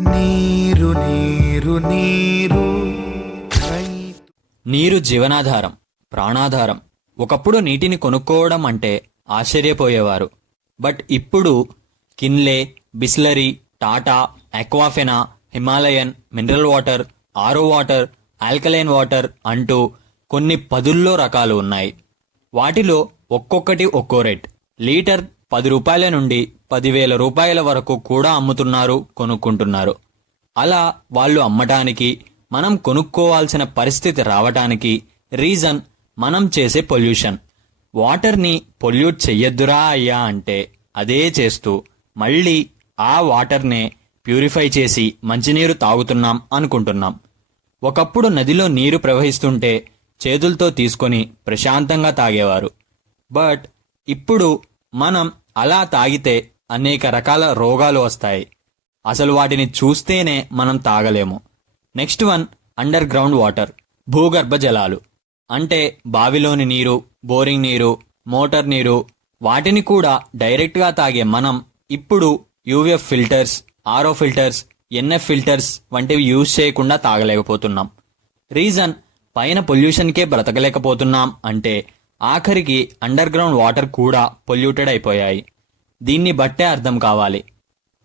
నీరు నీరు నీరు. నీరు జీవనాధారం ప్రాణాధారం. ఒకప్పుడు నీటిని కొనుక్కోవడం అంటే ఆశ్చర్యపోయేవారు. బట్ ఇప్పుడు Kinley Bisleri Tata Aquafina Himalayan mineral water RO water alkaline water అంటూ కొన్ని పదుల్లో రకాలు ఉన్నాయి. వాటిలో ఒక్కొక్కటి ఒక్కో రేట్. లీటర్ పది రూపాయల నుండి పదివేల రూపాయల వరకు కూడా అమ్ముతున్నారు కొనుక్కుంటున్నారు. అలా వాళ్ళు అమ్మటానికి మనం కొనుక్కోవాల్సిన పరిస్థితి రావటానికి రీజన్ మనం చేసే పొల్యూషన్. వాటర్ని పొల్యూట్ చెయ్యొద్దురా అయ్యా అంటే అదే చేస్తూ మళ్ళీ ఆ వాటర్నే ప్యూరిఫై చేసి మంచినీరు తాగుతున్నాం అనుకుంటున్నాం. ఒకప్పుడు నదిలో నీరు ప్రవహిస్తుంటే చేతులతో తీసుకొని ప్రశాంతంగా తాగేవారు. బట్ ఇప్పుడు మనం అలా తాగితే అనేక రకాల రోగాలు వస్తాయి. అసలు వాటిని చూస్తేనే మనం తాగలేము. Next one underground water భూగర్భ జలాలు. అంటే బావిలోని నీరు బోరింగ్ నీరు మోటార్ నీరు వాటిని కూడా డైరెక్ట్గా తాగే మనం ఇప్పుడు UVF filters RO filters NF filters వంటివి యూజ్ చేయకుండా తాగలేకపోతున్నాం. రీజన్ పైన పొల్యూషన్కే బ్రతకలేకపోతున్నాం అంటే ఆఖరికి అండర్ గ్రౌండ్ వాటర్ కూడా పొల్యూటెడ్ అయిపోయాయి. దీన్ని బట్టే అర్థం కావాలి.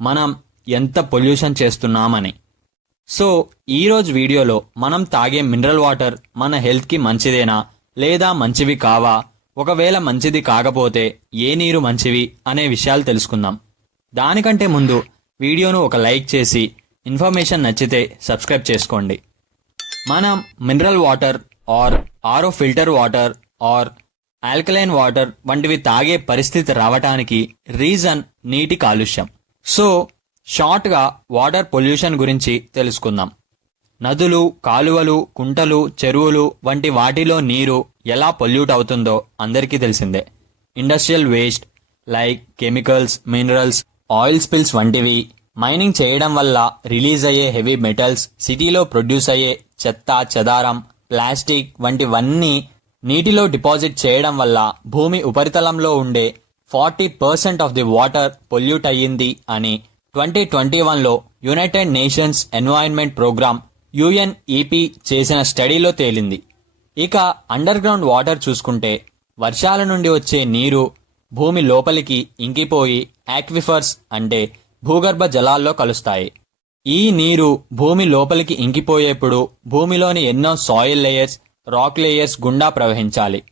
మనం ఎంత పొల్యూషన్ చేస్తున్నామని. సో ఈరోజు వీడియోలో మనం తాగే మినరల్ వాటర్ మన హెల్త్కి మంచిదేనా? లేదా మంచివి కావా? ఒకవేళ మంచిది కాకపోతే ఏ నీరు మంచివి? అనే విషయాలు తెలుసుకుందాం. దానికంటే ముందు వీడియోను ఒక లైక్ చేసి ఇన్ఫర్మేషన్ నచ్చితే సబ్స్క్రైబ్ చేసుకోండి. మనం mineral water or RO filter water or alkaline water వంటివి తాగే పరిస్థితి రావటానికి రీజన్ నీటి కాలుష్యం. సో షార్ట్గా వాటర్ పొల్యూషన్ గురించి తెలుసుకుందాం. నదులు కాలువలు కుంటలు చెరువులు వంటి వాటిలో నీరు ఎలా పొల్యూట్ అవుతుందో అందరికీ తెలిసిందే. Industrial waste like chemicals minerals oil spills వంటివి మైనింగ్ చేయడం వల్ల రిలీజ్ అయ్యే హెవీ మెటల్స్ సిటీలో ప్రొడ్యూస్ అయ్యే చెత్త చెదారం ప్లాస్టిక్ వంటివన్నీ నీటిలో డిపాజిట్ చేయడం వల్ల భూమి ఉపరితలంలో ఉండే forty percent of the water pollute అయ్యింది అని ట్వంటీ ట్వంటీ వన్లో United Nations Environment Programme UNEP చేసిన స్టడీలో తేలింది. ఇక అండర్ గ్రౌండ్ వాటర్ చూసుకుంటే వర్షాల నుండి వచ్చే నీరు భూమి లోపలికి ఇంకిపోయి యాక్విఫర్స్ అంటే భూగర్భ జలాల్లో కలుస్తాయి. ఈ నీరు భూమి లోపలికి ఇంకిపోయేప్పుడు భూమిలోని ఎన్నో సాయిల్ లేయర్స్ రాక్ లేయర్స్ గుండా ప్రవహించాలి.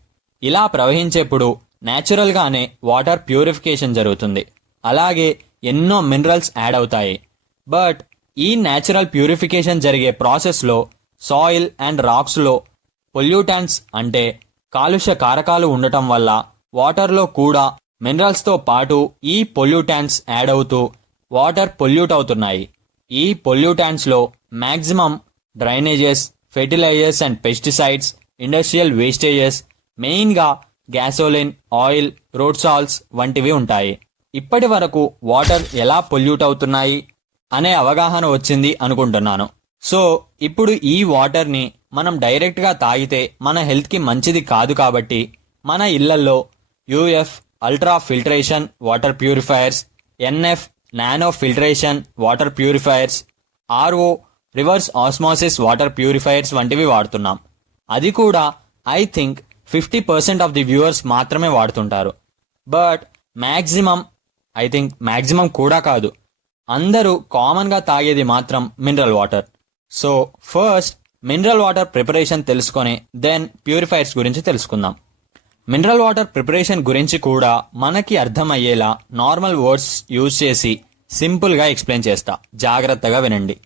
ఇలా ప్రవహించేప్పుడు న్యాచురల్గానే వాటర్ ప్యూరిఫికేషన్ జరుగుతుంది. అలాగే ఎన్నో మినరల్స్ యాడ్ అవుతాయి. బట్ ఈ నేచురల్ ప్యూరిఫికేషన్ జరిగే ప్రాసెస్లో సాయిల్ అండ్ రాక్స్లో పొల్యూటాన్స్ అంటే కాలుష్య కారకాలు ఉండటం వల్ల వాటర్లో కూడా మినరల్స్తో పాటు ఈ పొల్యూటాన్స్ యాడ్ అవుతూ వాటర్ పొల్యూట్ అవుతున్నాయి. ఈ పొల్యూటాన్స్లో maximum drainages fertilisers and pesticides industrial wastages మెయిన్గా గ్యాసోలిన్ ఆయిల్ రోడ్ సాల్ట్స్ వంటివి ఉంటాయి. ఇప్పటి వరకు వాటర్ ఎలా పొల్యూట్ అవుతున్నాయి అనే అవగాహన వచ్చింది అనుకుంటున్నాను. సో ఇప్పుడు ఈ వాటర్ని మనం డైరెక్ట్గా తాగితే మన హెల్త్కి మంచిది కాదు కాబట్టి మన ఇళ్ళల్లో UF ultra filtration water purifiers NF nano filtration water purifiers RO reverse osmosis water purifiers వంటివి వాడుతున్నాం. అది కూడా I think fifty percent of the viewers మాత్రమే వాడుతుంటారు. But maximum I think maximum కూడా కాదు. అందరూ కామన్గా తాగేది మాత్రం mineral water so first mineral water preparation తెలుసుకొని దెన్ ప్యూరిఫైర్స్ గురించి తెలుసుకుందాం. మినరల్ వాటర్ ప్రిపరేషన్ గురించి కూడా మనకి అర్థమయ్యేలా నార్మల్ వర్డ్స్ యూజ్ చేసి సింపుల్గా ఎక్స్ప్లెయిన్ చేస్తా. జాగ్రత్తగా వినండి.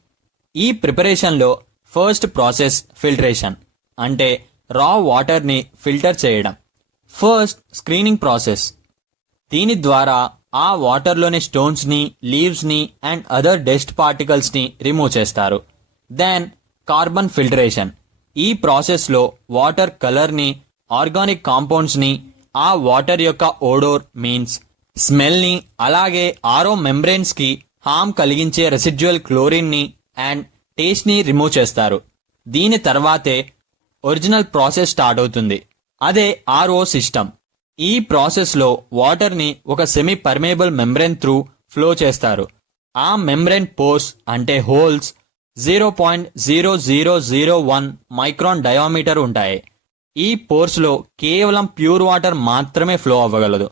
ఈ ప్రిపరేషన్లో ఫస్ట్ ప్రాసెస్ ఫిల్టరేషన్ అంటే రా వాటర్ని ఫిల్టర్ చేయడం. First screening process. దీని ద్వారా ఆ వాటర్లోని స్టోన్స్ని లీవ్స్ని అండ్ అదర్ డస్ట్ పార్టికల్స్ని రిమూవ్ చేస్తారు. Then carbon filtration. ఈ ప్రాసెస్లో వాటర్ కలర్ని ఆర్గానిక్ కాంపౌండ్స్ని ఆ వాటర్ యొక్క ఓడోర్ మీన్స్ స్మెల్ని అలాగే ఆరో మెంబ్రెయిన్స్కి హామ్ కలిగించే రెసిడ్యువల్ క్లోరిన్ని అండ్ టేస్ట్ని రిమూవ్ చేస్తారు. దీని తర్వాతే ఒరిజినల్ ప్రాసెస్ స్టార్ట్ అవుతుంది. అదే ఆర్ఓ సిస్టమ్ ఈ ప్రాసెస్లో వాటర్ని ఒక semi permeable membrane through flow చేస్తారు. ఆ మెంబ్రెన్ పోర్స్ అంటే holes zero point zero zero zero one micron diameter ఉంటాయి. ఈ పోర్స్లో కేవలం ప్యూర్ వాటర్ మాత్రమే ఫ్లో అవ్వగలదు.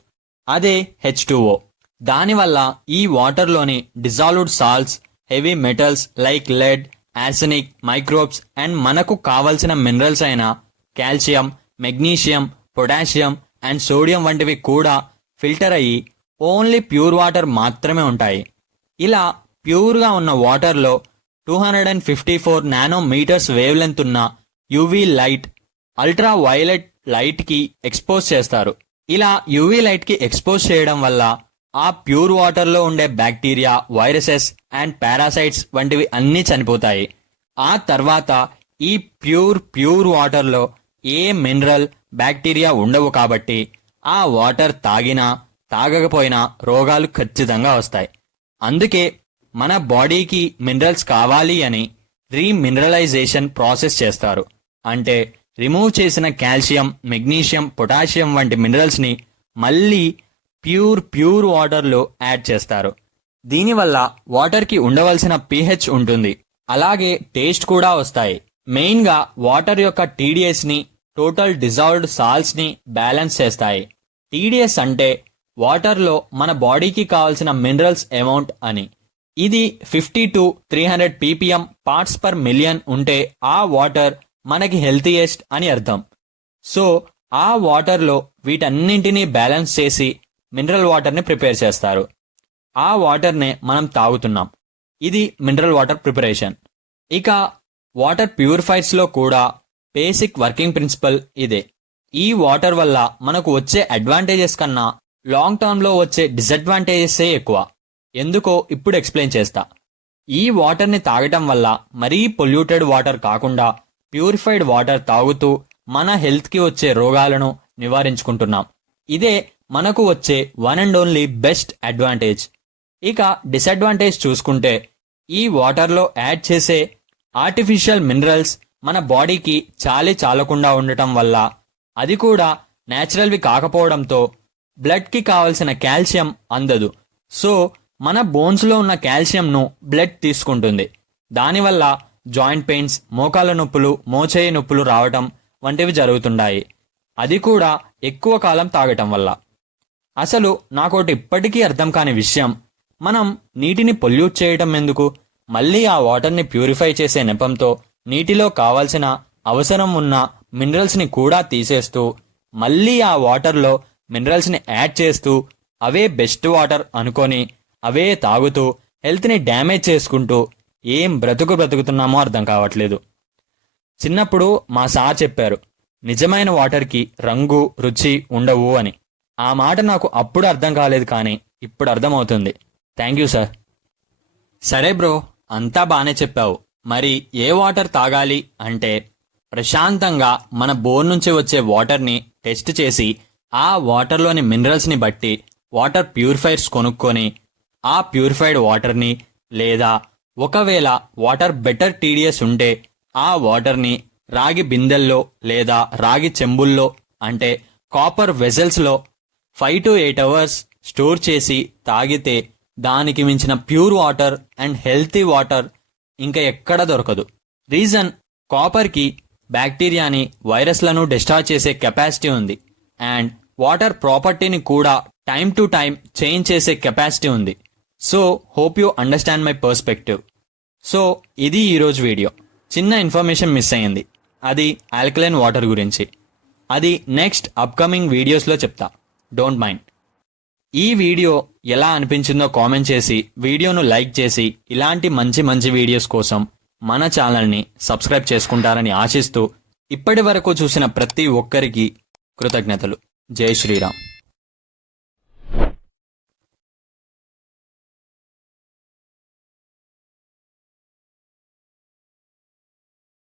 అదే హెచ్ టూఓ దానివల్ల ఈ వాటర్లోని dissolved salts heavy metals like lead arsenic microbes and మనకు కావలసిన మినరల్స్ అయిన calcium magnesium potassium and sodium వంటివి కూడా ఫిల్టర్ అయ్యి ఓన్లీ ప్యూర్ వాటర్ మాత్రమే ఉంటాయి. ఇలా ప్యూర్గా ఉన్న వాటర్లో two hundred and fifty four nanometers wavelength ఉన్న యువీ లైట్ అల్ట్రా వైలెట్ లైట్కి ఎక్స్పోజ్ చేస్తారు. ఇలా యువీ లైట్కి ఎక్స్పోజ్ చేయడం వల్ల ఆ ప్యూర్ వాటర్లో ఉండే బ్యాక్టీరియా వైరసెస్ అండ్ పారాసైట్స్ వంటివి అన్నీ చనిపోతాయి. ఆ తర్వాత ఈ ప్యూర్ ప్యూర్ వాటర్లో ఏ మినరల్ బ్యాక్టీరియా ఉండవు కాబట్టి ఆ వాటర్ తాగినా తాగకపోయినా రోగాలు ఖచ్చితంగా వస్తాయి. అందుకే మన బాడీకి మినరల్స్ కావాలి అని రీమినరలైజేషన్ ప్రాసెస్ చేస్తారు. అంటే రిమూవ్ చేసిన కాల్షియం మెగ్నీషియం పొటాషియం వంటి మినరల్స్ని మళ్ళీ ప్యూర్ ప్యూర్ వాటర్లో యాడ్ చేస్తారు. దీనివల్ల వాటర్కి ఉండవలసిన పిహెచ్ ఉంటుంది. అలాగే టేస్ట్ కూడా వస్తాయి. మెయిన్గా వాటర్ యొక్క టీడీఎస్ని టోటల్ డిజాల్వ్డ్ సాల్ట్స్ని బ్యాలెన్స్ చేస్తాయి. టీడీఎస్ అంటే వాటర్లో మన బాడీకి కావాల్సిన మినరల్స్ అమౌంట్ అని. ఇది fifty to three hundred PPM parts per million ఉంటే ఆ వాటర్ మనకి హెల్తీయెస్ట్ అని అర్థం. సో ఆ వాటర్లో వీటన్నింటినీ బ్యాలెన్స్ చేసి మినరల్ వాటర్ని ప్రిపేర్ చేస్తారు. ఆ వాటర్నే మనం తాగుతున్నాం. ఇది మినరల్ వాటర్ ప్రిపరేషన్. ఇక వాటర్ ప్యూరిఫైర్స్లో కూడా బేసిక్ వర్కింగ్ ప్రిన్సిపల్ ఇదే. ఈ వాటర్ వల్ల మనకు వచ్చే అడ్వాంటేజెస్ కన్నా లాంగ్ టర్మ్లో వచ్చే డిసడ్వాంటేజెసే ఎక్కువ. ఎందుకో ఇప్పుడు ఎక్స్ప్లెయిన్ చేస్తా. ఈ వాటర్ని తాగటం వల్ల మరీ పొల్యూటెడ్ వాటర్ కాకుండా ప్యూరిఫైడ్ వాటర్ తాగుతూ మన హెల్త్కి వచ్చే రోగాలను నివారించుకుంటున్నాం. ఇదే మనకు వచ్చే one and only best advantage ఇక డిసడ్వాంటేజ్ చూసుకుంటే ఈ వాటర్లో యాడ్ చేసే ఆర్టిఫిషియల్ మినరల్స్ మన బాడీకి చాలి చాలకుండా ఉండటం వల్ల అది కూడా నేచురల్వి కాకపోవడంతో బ్లడ్కి కావలసిన కాల్షియం అందదు. సో మన బోన్స్లో ఉన్న కాల్షియంను బ్లడ్ తీసుకుంటుంది. దానివల్ల జాయింట్ పెయిన్స్ మోకాల నొప్పులు మోచేయి నొప్పులు రావటం వంటివి జరుగుతుంటాయి. అది కూడా ఎక్కువ కాలం తాగటం వల్ల. అసలు నాకోటి ఇప్పటికీ అర్థం కాని విషయం. మనం నీటిని పొల్యూట్ చేయటం ఎందుకు? మళ్ళీ ఆ వాటర్ని ప్యూరిఫై చేసే నెపంతో నీటిలో కావాల్సిన అవసరం ఉన్న మినరల్స్ని కూడా తీసేస్తూ మళ్ళీ ఆ వాటర్లో మినరల్స్ని యాడ్ చేస్తూ అవే బెస్ట్ వాటర్ అనుకొని అవే తాగుతూ హెల్త్ని డ్యామేజ్ చేసుకుంటూ ఏం బ్రతుకు బ్రతుకుతున్నామో అర్థం కావట్లేదు. చిన్నప్పుడు మా సార్ చెప్పారు నిజమైన వాటర్కి రంగు రుచి ఉండవు అని. ఆ మాట నాకు అప్పుడు అర్థం కాలేదు కానీ ఇప్పుడు అర్థమవుతుంది. థ్యాంక్ యూ సార్ సరే బ్రో అంతా బానే చెప్పావు. మరి ఏ వాటర్ తాగాలి అంటే ప్రశాంతంగా మన బోర్ నుంచి వచ్చే వాటర్ని టెస్ట్ చేసి ఆ వాటర్లోని మినరల్స్ని బట్టి వాటర్ ప్యూరిఫైర్స్ కొనుక్కొని ఆ ప్యూరిఫైడ్ వాటర్ని లేదా ఒకవేళ వాటర్ బెటర్ టీడీఎస్ ఉంటే ఆ వాటర్ని రాగి బిందెల్లో లేదా రాగి చెంబుల్లో అంటే copper వెజల్స్లో five to eight hours store చేసి తాగితే దానికి మించిన pure water and healthy water ఇంకా ఎక్కడ దొరకదు. రీజన్ కాపర్కి బ్యాక్టీరియాని వైరస్లను డిశ్చార్జ్ చేసే కెపాసిటీ ఉంది. అండ్ వాటర్ ప్రాపర్టీని కూడా టైం టు టైం చేంజ్ చేసే కెపాసిటీ ఉంది. So hope you understand my perspective. So ఇది ఈరోజు వీడియో. చిన్న ఇన్ఫర్మేషన్ మిస్ అయ్యింది. అది ఆల్కలైన్ వాటర్ గురించి. అది నెక్స్ట్ అప్కమింగ్ వీడియోస్లో చెప్తా. డోంట్ మైండ్ ఈ వీడియో ఎలా అనిపించిందో కామెంట్ చేసి వీడియోను లైక్ చేసి ఇలాంటి మంచి మంచి వీడియోస్ కోసం మన ఛానల్ని సబ్స్క్రైబ్ చేసుకుంటారని ఆశిస్తూ ఇప్పటి వరకు చూసిన ప్రతి ఒక్కరికి కృతజ్ఞతలు. జై శ్రీరామ్.